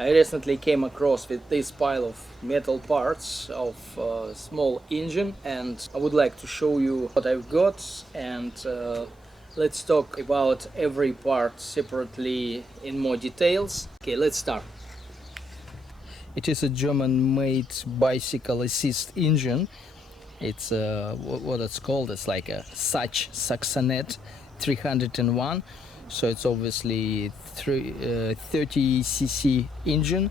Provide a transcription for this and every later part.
I recently came across with this pile of metal parts of a small engine, and I would like to show you what I've got, and let's talk about every part separately in more details. Okay, let's start. It is a German-made bicycle assist engine. It's what it's called. It's like a Saxonette 301. So it's obviously 30cc engine,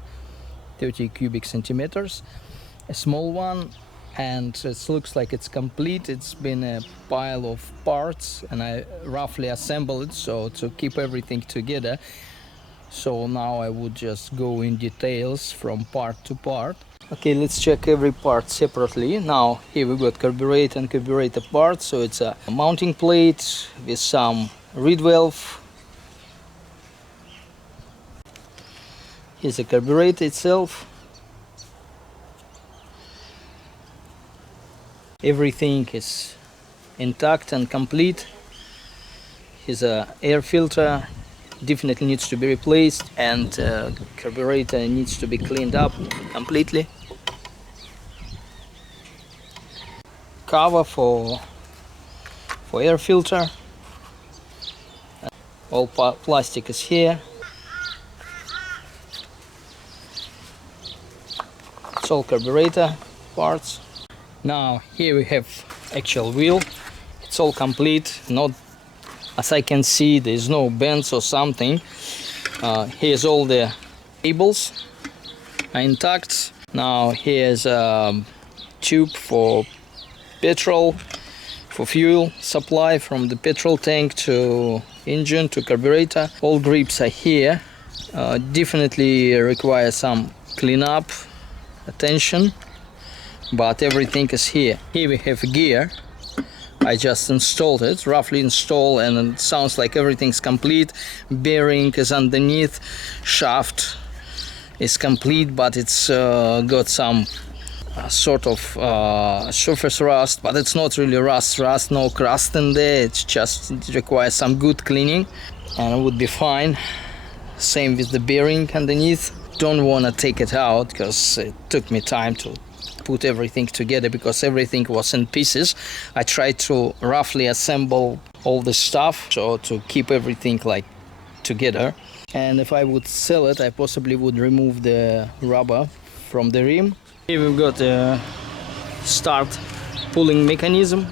30 cubic centimeters, a small one, and it looks like it's complete. It's been a pile of parts, and I roughly assembled it so to keep everything together. So now I would just go in details from part to part. Okay, let's check every part separately. Now here we got carburetor and carburetor parts. So it's a mounting plate with some reed valve. Here's the carburetor itself. Everything is intact and complete. Here's an air filter, definitely needs to be replaced, and carburetor needs to be cleaned up completely. Cover for air filter. All plastic is here. It's all carburetor parts. Now here we have actual wheel. It's all complete. Not, as I can see, there's no bends or something. Here's all the cables are intact. Now here's a tube for petrol, for fuel supply from the petrol tank to engine to carburetor. All grips are here. Definitely require some cleanup, attention, but everything is here. Here we have gear. I just installed it, roughly installed, and it sounds like everything's complete. Bearing is underneath, shaft is complete, but it's got some sort of surface rust, but it's not really rust, no crust in there. It's just, it requires some good cleaning and it would be fine. Same with the bearing underneath. Don't want to take it out because it took me time to put everything together because everything was in pieces. I tried to roughly assemble all the stuff so to keep everything like together. And if I would sell it, I possibly would remove the rubber from the rim. Here we've got a start pulling mechanism.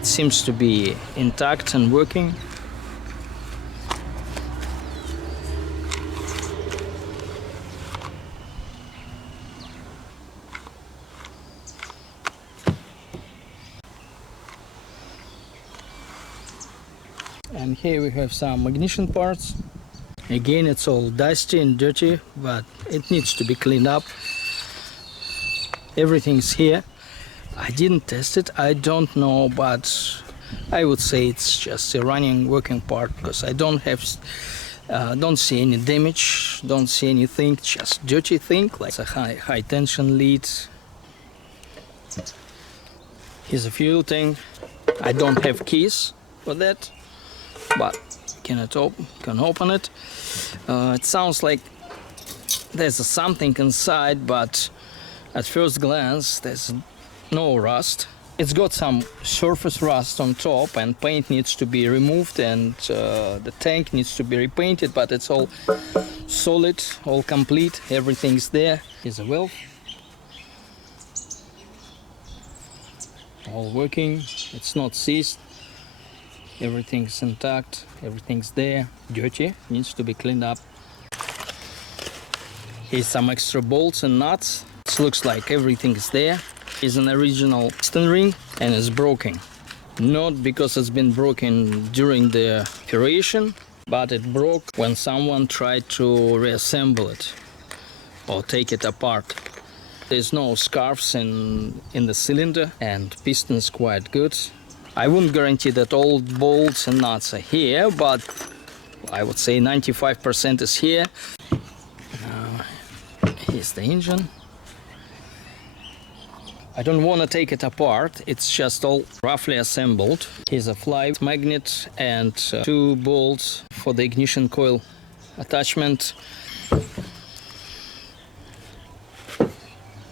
It seems to be intact and working. And here we have some ignition parts. Again, it's all dusty and dirty, but it needs to be cleaned up. Everything's here. I didn't test it, I don't know, but I would say it's just a running working part because I don't see any damage, don't see anything, just dirty thing like a high tension lead. Here's a fuel tank. I don't have keys for that, but can open it. It sounds like there's something inside, but at first glance there's no rust. It's got some surface rust on top, and paint needs to be removed, and the tank needs to be repainted, but it's all solid, all complete, everything's there. Here's a valve. All working, it's not seized. Everything's intact, everything's there. Dirty, needs to be cleaned up. Here's some extra bolts and nuts. It looks like everything is there. Here's an original piston ring and it's broken. Not because it's been broken during the operation, but it broke when someone tried to reassemble it or take it apart. There's no scarves in the cylinder, and piston's quite good. I wouldn't guarantee that all bolts and nuts are here, but I would say 95% is here. Here's the engine. I don't want to take it apart, it's just all roughly assembled. Here's a fly magnet and 2 bolts for the ignition coil attachment.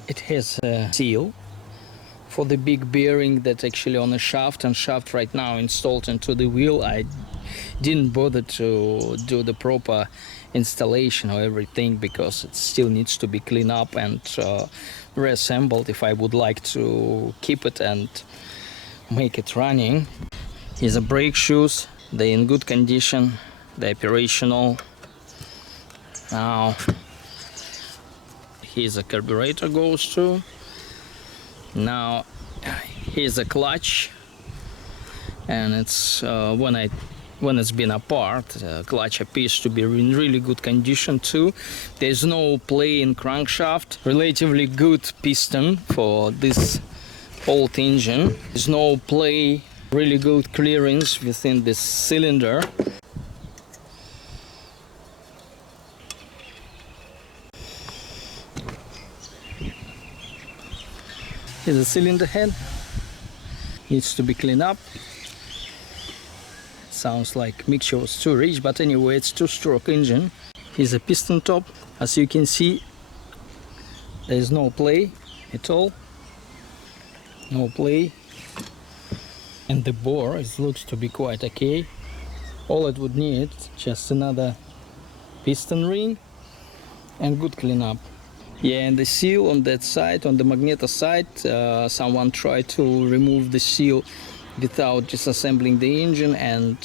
It has a seal for the big bearing that's actually on the shaft, and shaft right now installed into the wheel. I didn't bother to do the proper installation or everything because it still needs to be cleaned up and reassembled if I would like to keep it and make it running. Here's the brake shoes. They're in good condition, they're operational. Now here's a carburetor goes to. Now here's a clutch, and it's when it's been apart, the clutch appears to be in really good condition too. There's no play in crankshaft, relatively good piston for this old engine. There's no play, really good clearance within this cylinder. Here's the cylinder head, needs to be cleaned up. Sounds like mixture was too rich, but anyway, it's two-stroke engine. Here's a piston top. As you can see, there's no play at all, no play. And the bore, it looks to be quite okay. All it would need, just another piston ring and good cleanup. Yeah, and the seal on that side, on the magneto side, someone tried to remove the seal without disassembling the engine and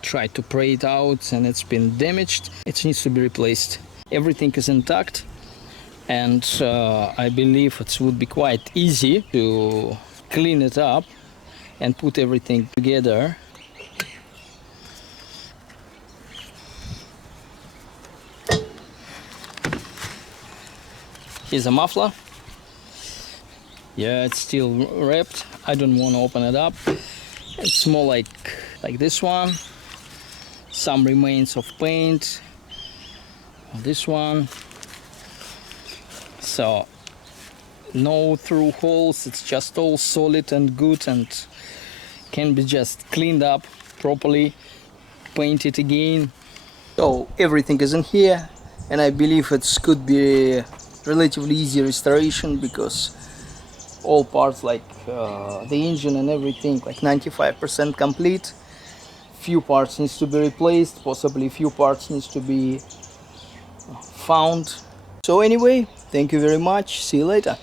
tried to pry it out, and it's been damaged. It needs to be replaced. Everything is intact, and I believe it would be quite easy to clean it up and put everything together. Here's a muffler. Yeah, it's still wrapped. I don't want to open it up. It's more like this one. Some remains of paint. This one. So no through holes. It's just all solid and good and can be just cleaned up properly, painted again. So everything is in here, and I believe it could be relatively easy restoration because all parts like the engine and everything like 95% complete. Few parts needs to be replaced, possibly few parts needs to be found. So anyway, thank you very much, see you later.